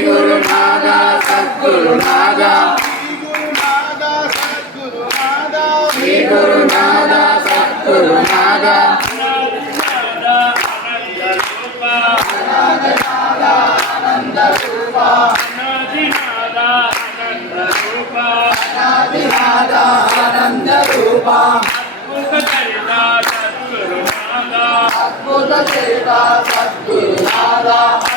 గురునాథ సద్గురునాథ శ్రీ గురునాథ సద్గురునాథ ఆనంద రూప అనాదినాథ ఆనంద రూప అద్భుత చరిత సద్గురునాథ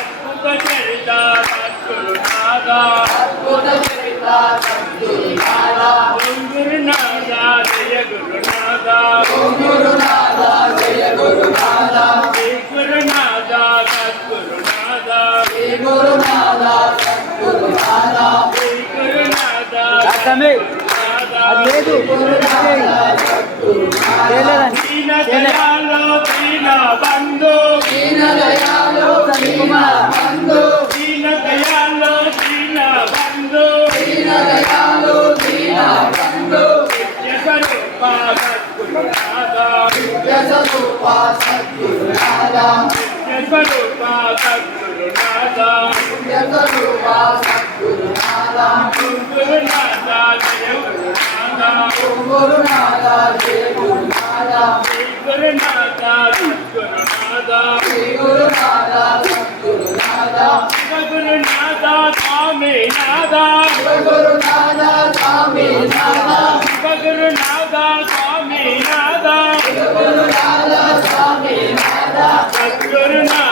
అద్భుత చరిత సద్గురునాథ అద్భుత చరిత సద్గురునాథ ఓం గురునాథ జయ గురునాథ ఓం గురునాథ జయ గురునాథ శ్రీ గురునాథ సద్గురునాథ శ్రీ గురునాథ సద్గురునాథ శ్రీ గురునాథ లేదు దీన దయాలో దీన బంధు దీన దయాలో దీన బంధు దీన దయాలో దీన బంధు దీన దయాలో దీన బంధు నిత్య స్వరూప సద్గురునాథ నిత్య స్వరూప సద్గురునాథ నిత్య స్వరూప సద్గురునాథ నిత్య స్వరూప సద్గురునాథ గురునాథ జయ గురునాథ ఓం గురునాథ జయ గురునాథ శ్రీ గురునాథ సద్గురునాథ శ్రీ గురునాథ సద్గురునాథ గురునాథ స్వామినాథ గురునాథ స్వామినాథ గురునాథ స్వామినాథ గురునాథ స్వామినాథ సద్గురునాథ